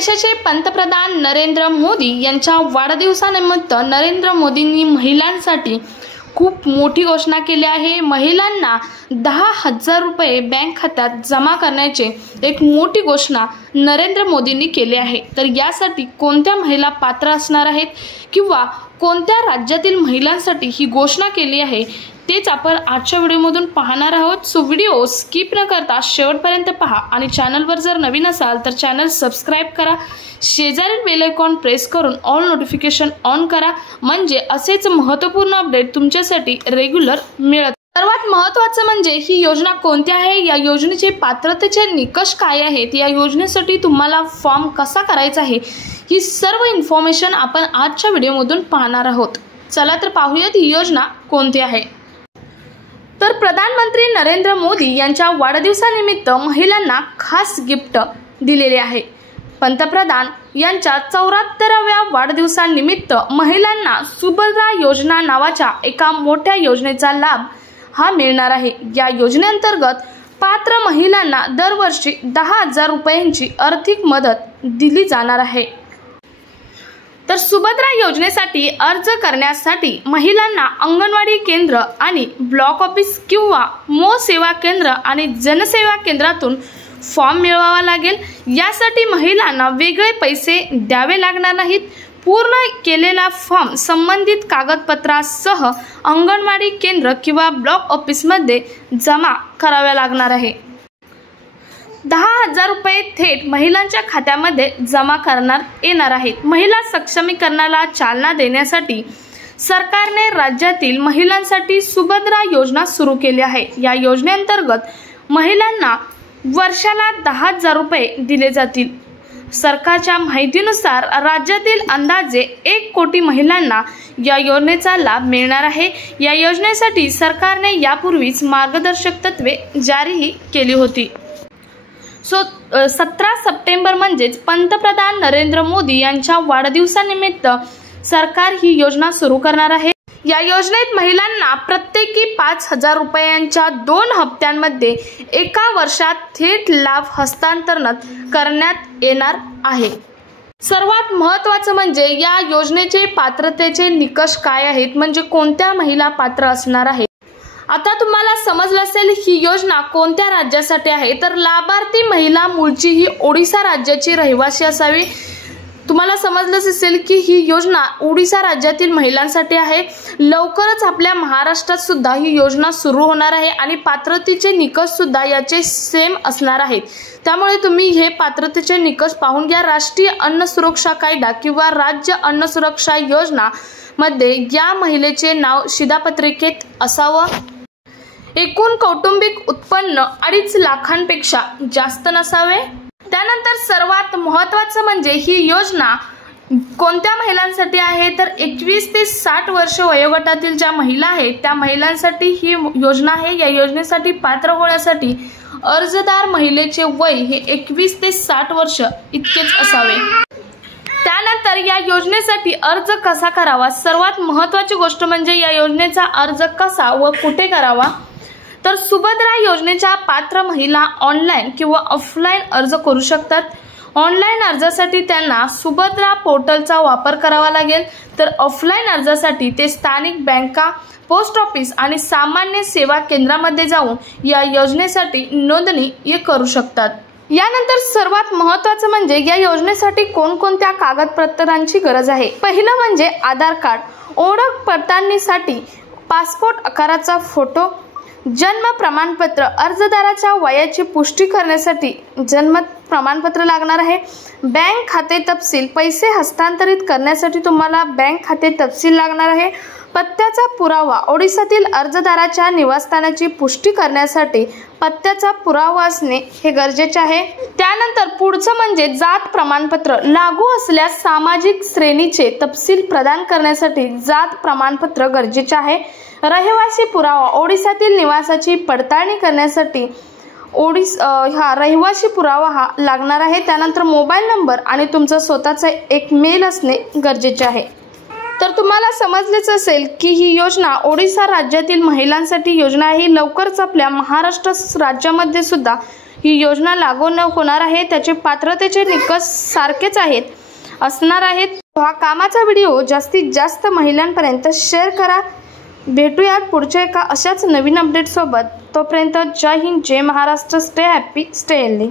देशाचे पंतप्रधान नरेंद्र मोदी यांच्या वाढदिवसानिमित्त नरेंद्र मोदींनी महिलांसाठी खूप मोठी घोषणा केली आहे। महिलांना 10,000 रुपये बँक खात्यात जमा करण्याची एक मोठी घोषणा नरेंद्र मोदींनी केली आहे। तर यासाठी कोणत्या महिला पात्र असणार आहेत किंवा कोणत्या राज्यातील महिलांसाठी ही घोषणा केली आहे तेच आपण आजच्या व्हिडिओमधून पाहणार आहोत। सो व्हिडिओ स्किप न करता शेवटपर्यंत पहा आणि चॅनलवर जर नवीन असाल तर चॅनल सबस्क्राइब करा, शेजारील बेल आयकॉन प्रेस करून ऑल नोटिफिकेशन ऑन करा, म्हणजे असेच महत्त्वपूर्ण अपडेट तुमच्यासाठी रेग्युलर मिळत। सर्वात महत्त्वाचं म्हणजे ही योजना कोणती आहे, या योजनेचे पात्रतेचे निकष काय आहेत, या योजनेसाठी तुम्हाला फॉर्म कसा करायचा आहे, ही सर्व इन्फॉर्मेशन आपण आजच्या व्हिडिओमधून पाहणार आहोत। चला तर पाहूयात ही योजना कोणती आहे। तर प्रधानमंत्री नरेंद्र मोदी यांच्या वाढदिवसानिमित्त महिलांना खास गिफ्ट दिलेले आहे। पंतप्रधान यांच्या 74व्या वाढदिवसानिमित्त महिलांना सुभद्रा योजना नावाच्या एका मोठ्या योजनेचा लाभ हा मिळणार आहे। या योजनेअंतर्गत पात्र महिलांना दरवर्षी 10,000 रुपयांची आर्थिक मदत दिली जाणार आहे। तर सुभद्रा योजनेसाठी अर्ज करण्यासाठी महिलांना अंगणवाडी केंद्र आणि ब्लॉक ऑफिस किंवा मो सेवा केंद्र आणि जनसेवा केंद्रातून फॉर्म मिळवावा लागेल। यासाठी महिलांना वेगळे पैसे द्यावे लागणार नाहीत। पूर्ण केलेला फॉर्म संबंधित कागदपत्रासह अंगणवाडी केंद्र किंवा ब्लॉक ऑफिसमध्ये जमा करावा लागणार आहे। 10,000 रुपये थेट महिलांच्या खात्यामध्ये जमा करण्यात येणार आहेत। महिला सक्षमीकरणाला चालना देण्यासाठी सरकारने राज्यातील महिलांसाठी सुभद्रा योजना सुरू केली आहे। या योजनेअंतर्गत महिलांना वर्षाला 10,000 रुपये दिले जातील। सरकारच्या माहितीनुसार राज्यातील अंदाजे 1 कोटी महिलांना या योजनेचा लाभ मिळणार आहे। या योजनेसाठी सरकारने यापूर्वीच मार्गदर्शक तत्त्वे जारी केली होती। 17 सप्टेंबर म्हणजेच पंतप्रधान नरेंद्र मोदी यांच्या वाढदिवसानिमित्त सरकार ही योजना सुरू करणार आहे। या योजनेत महिलांना प्रत्येकी 5,000 रुपयांच्या 2 हप्त्यांमध्ये एका वर्षात थेट लाभ हस्तांतरण करण्यात येणार आहे। सर्वात महत्त्वाचं म्हणजे या योजनेचे पात्रतेचे निकष काय आहेत, म्हणजे कोणत्या महिला पात्र असणार आहेत। आता तुम्हाला समजलं असेल ही योजना कोणत्या राज्यासाठी आहे। तर लाभार्थी महिला मूळची ही ओडिशा राज्याची रहिवासी असावी। तुम्हाला समजलंच असेल की ही योजना ओडिशा राज्यातील महिलांसाठी आहे। लवकरच आपल्या महाराष्ट्रात सुद्धा ही योजना सुरू होणार आहे आणि पात्रतेचे निकष सुद्धा याचे सेम असणार आहेत। त्यामुळे तुम्ही हे पात्रतेचे निकष पाहून घ्या। राष्ट्रीय अन्न सुरक्षा कायदा किंवा राज्य अन्न सुरक्षा योजना मध्ये या महिलेचे नाव शिधापत्रिकेत असावं। एकूण कौटुंबिक उत्पन्न 2.5 लाखांपेक्षा जास्त नसावे। त्यानंतर सर्वात महत्त्वाचं म्हणजे ही योजना कोणत्या महिलांसाठी आहे, तर 21 ते 60 वर्ष वयोगटातील ज्या महिला आहेत त्या महिलांसाठी ही योजना आहे। या योजनेसाठी पात्र होण्यासाठी अर्जदार महिलेचे वय हे 21 ते 60 वर्ष इतकेच असावे। त्यानंतर या योजनेसाठी अर्ज कसा करावा, सर्वात महत्त्वाची गोष्ट म्हणजे या योजनेचा अर्ज कसा व कुठे करावा। तर सुभद्रा योजनेच्या पात्र महिला ऑनलाईन किंवा ऑफलाईन अर्ज करू शकतात। ऑनलाईन अर्जासाठी त्यांना सुभद्रा पोर्टलचा वापर करावा लागेल, तर ऑफलाईन अर्जासाठी ते स्थानिक बँका, पोस्ट ऑफिस आणि सामान्य सेवा केंद्रामध्ये जाऊन या योजनेसाठी नोंदणी करू शकतात। यानंतर सर्वात महत्त्वाचं म्हणजे या योजनेसाठी कोणकोणत्या कागदपत्रांची गरज आहे। पहिलं म्हणजे आधार कार्ड, ओळख पडताळणीसाठी पासपोर्ट आकाराचा फोटो, जन्म प्रमाणपत्र, अर्जदाराच्या वयाची पुष्टी करण्यासाठी जन्म प्रमाणपत्र लागणार आहे। बँक खाते तपशील, पैसे हस्तांतरित करण्यासाठी तुम्हाला बँक खाते तपशील लागणार आहे। पत्त्याचा पुरावा, ओडिशातील अर्जदाराच्या निवासस्थानाची पुष्टी करण्यासाठी पत्त्याचा पुरावा असणे हे गरजेचे आहे। त्यानंतर पुढचं म्हणजे जात प्रमाणपत्र, लागू असल्यास सामाजिक श्रेणीचे तपशील प्रदान करण्यासाठी जात प्रमाणपत्र गरजेचे आहे। रहिवासी पुरावा, ओडिशातील निवासाची पडताळणी करण्यासाठी रहिवासी पुरावा हा लागणार आहे। त्यानंतर मोबाईल नंबर आणि तुमचा स्वतःचा एक मेल असणे गरजेचे आहे। तर तुम्हाला समजलेच असेल की ही योजना ओडिशा राज्यातील महिलांसाठी योजना आहे। लवकरच आपल्या महाराष्ट्र राज्यामध्ये सुद्धा ही योजना लागू न होणार आहे त्याचे पात्रतेचे निकष सारखेच असणार आहेत। हा कामाचा व्हिडिओ जास्तीत जास्त महिलांपर्यंत शेअर करा। भेटूयात पुढच्या एका अशाच नवीन अपडेट सोबत। तोपर्यंत जय हिंद, जय Maharashtra, stay happy, stay healthy.